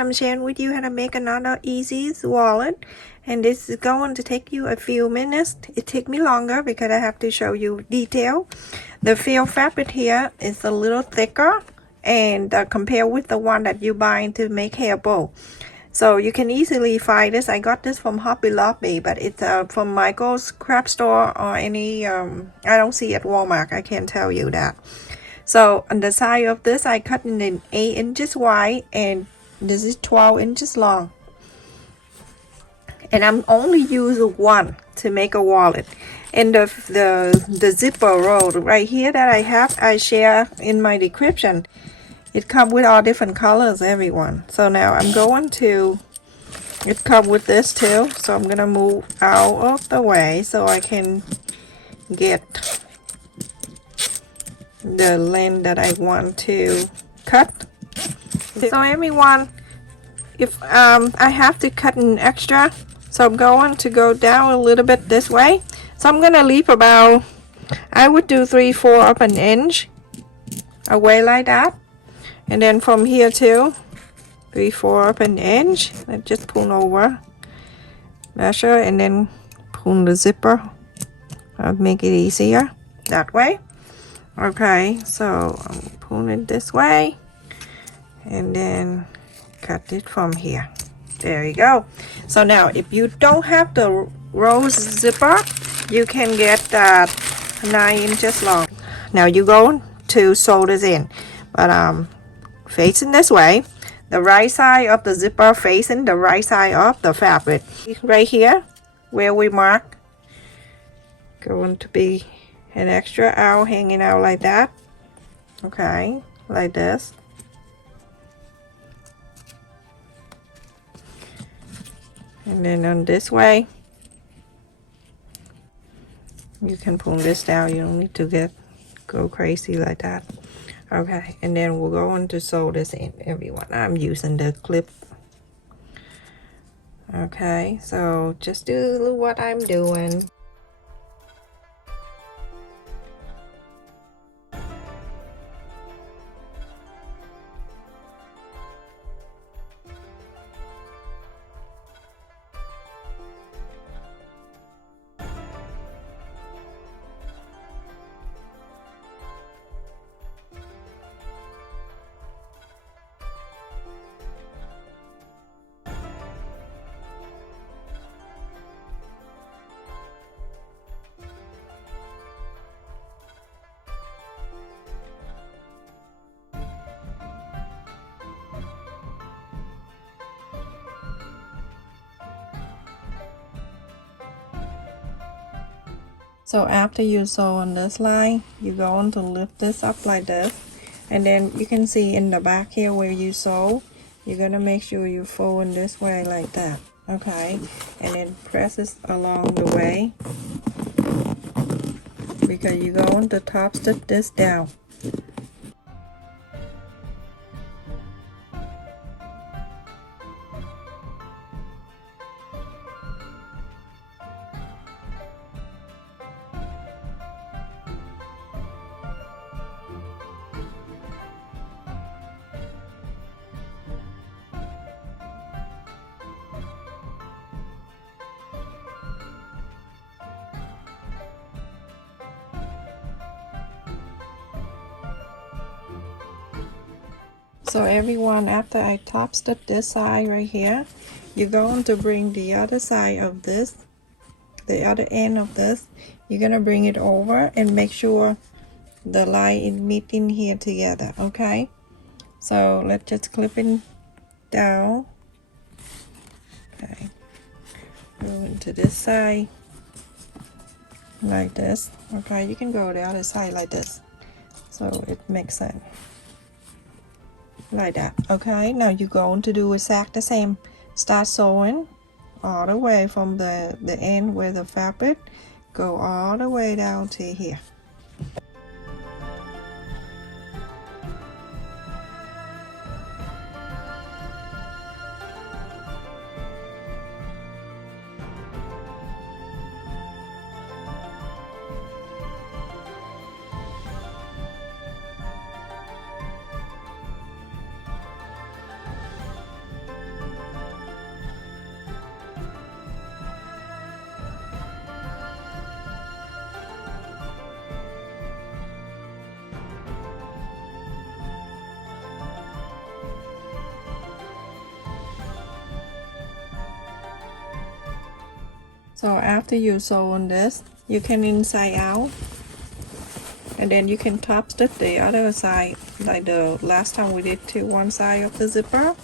I'm sharing with you how to make another easy wallet, and this is going to take you a few minutes. It take me longer because I have to show you detail. The field fabric here is a little thicker and compared with the one that you buy to make hair bow. So you can easily find this. I got this from Hobby Lobby, but it's from Michael's craft store or any I don't see at Walmart, I can't tell you that. So on the side of this, I cut it in 8 inches wide, and this is 12 inches long. And I'm only using one to make a wallet. And the zipper roll right here that I have, I share in my description. It comes with all different colors, everyone. So now I'm going to, it comes with this too. So I'm gonna move out of the way so I can get the length that I want to cut. So everyone, if I have to cut an extra, so I'm going to go down a little bit this way. So I'm gonna leave about, I would do 3/4 of an inch away like that, and then from here to 3/4 of an inch. I just pull over, measure, and then pull the zipper. I'll make it easier that way. Okay, so I'm pulling it this way and then cut it from here. There you go. So now if you don't have the rose zipper, you can get 9 inches long. Now you go to sew this in, but facing this way, the right side of the zipper facing the right side of the fabric. Right here where we mark, going to be an extra out hanging out like that. Okay, like this. And then on this way, you can pull this down. You don't need to go crazy like that. Okay, and then we're going to sew this in, everyone. I'm using the clip. Okay, so just do what I'm doing. So after you sew on this line, you're going to lift this up like this, and then you can see in the back here where you sew, you're gonna make sure you fold in this way like that. Okay, and then press this along the way because you're going to top stitch this down. So everyone, after I top stitch this side right here, you're going to bring the other side of this, the other end of this, you're gonna bring it over and make sure the line is meeting here together. Okay, so let's just clip it down. Okay, go into this side like this. Okay, you can go the other side like this, so it makes sense like that. Okay, now you're going to do exactly the same. Start sewing all the way from the end where the fabric go all the way down to here. So after you sew on this, you can inside out, and then you can top stitch the other side like the last time we did to one side of the zipper.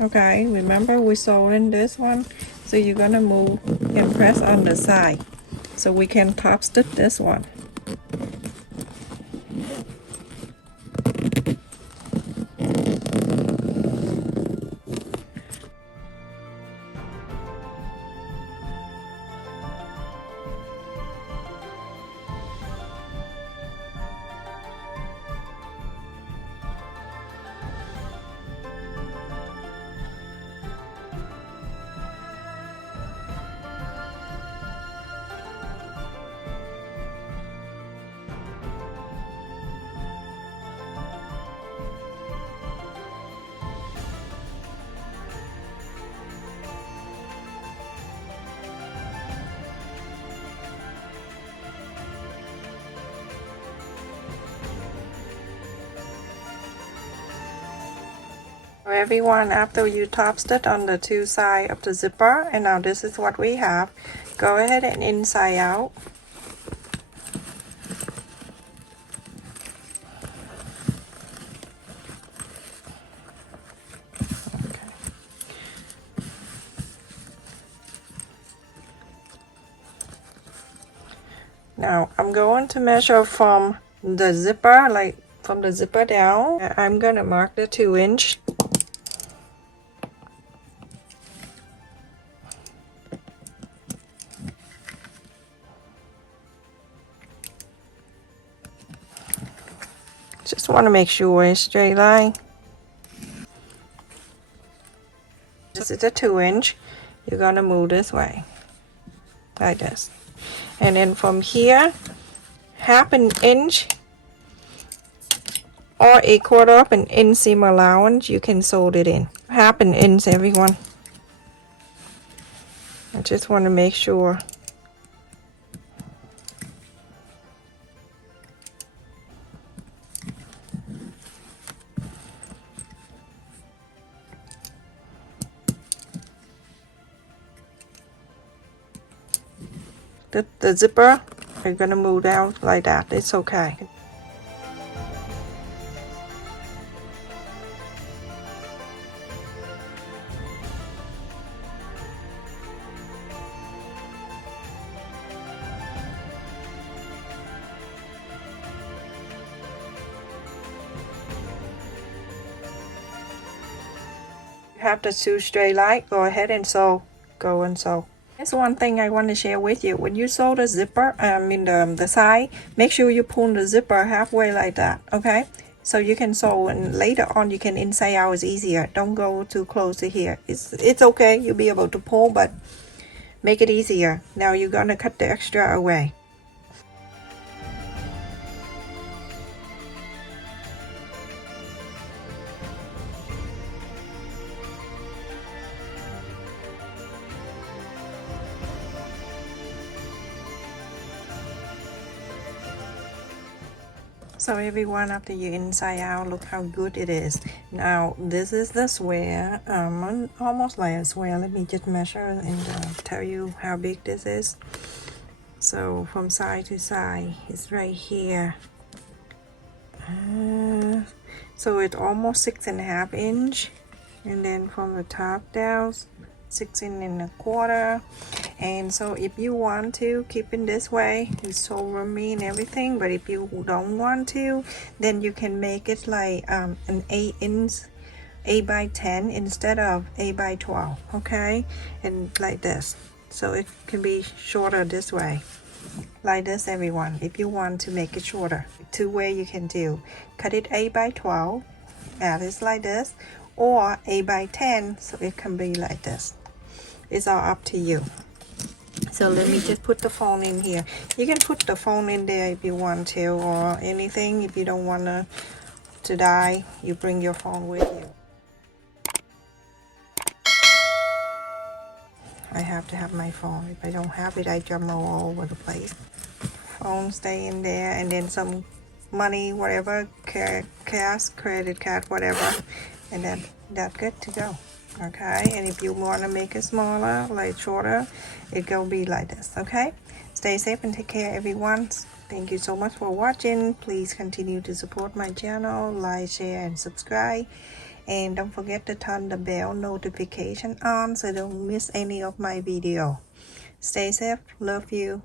Okay, remember we sewed in this one, so you're gonna move and press on the side so we can top stitch this one. So everyone, after you top stitch on the two sides of the zipper, and now this is what we have, go ahead and inside out. Now I'm going to measure from the zipper, like from the zipper down. I'm gonna mark the 2-inch. Just want to make sure it's straight line. This is a 2-inch. You're gonna move this way, like this, and then from here, 1/2 inch or 1/4 of an inch seam allowance, you can sew it in. 1/2 inch, everyone. I just want to make sure. The zipper, you're gonna move down like that. It's okay. You have the 2 straight line. Go ahead and sew. Go and sew. That's one thing I want to share with you. When you sew the zipper, the side, make sure you pull the zipper halfway like that, okay? So you can sew, and later on you can inside out is easier. Don't go too close to here. It's okay, you'll be able to pull, but make it easier. Now you're gonna cut the extra away. So everyone, after you inside out, look how good it is. Now this is the square, almost like a square. Let me just measure and tell you how big this is. So from side to side, it's right here. So it's almost 6.5 inch, and then from the top down, 6.25. And so if you want to keep it this way, you sew roomy and everything, but if you don't want to, then you can make it like an 8-inch 8x10 instead of 8x12, okay? And like this, so it can be shorter this way, like this, everyone. If you want to make it shorter, 2 ways you can do: cut it 8x12, add it like this, or 8x10, so it can be like this. It's all up to you. So let me just put the phone in here. You can put the phone in there if you want to, or anything. If you don't want to die, you bring your phone with you. I have to have my phone. If I don't have it, I jump all over the place. Phone stay in there, and then some money, whatever, cash, credit card, whatever, and then that's good to go. Okay, and if you want to make it smaller, like shorter, it will be like this. Okay, stay safe and take care, everyone. Thank you so much for watching. Please continue to support my channel, like, share, and subscribe. And don't forget to turn the bell notification on so don't miss any of my video. Stay safe. Love you.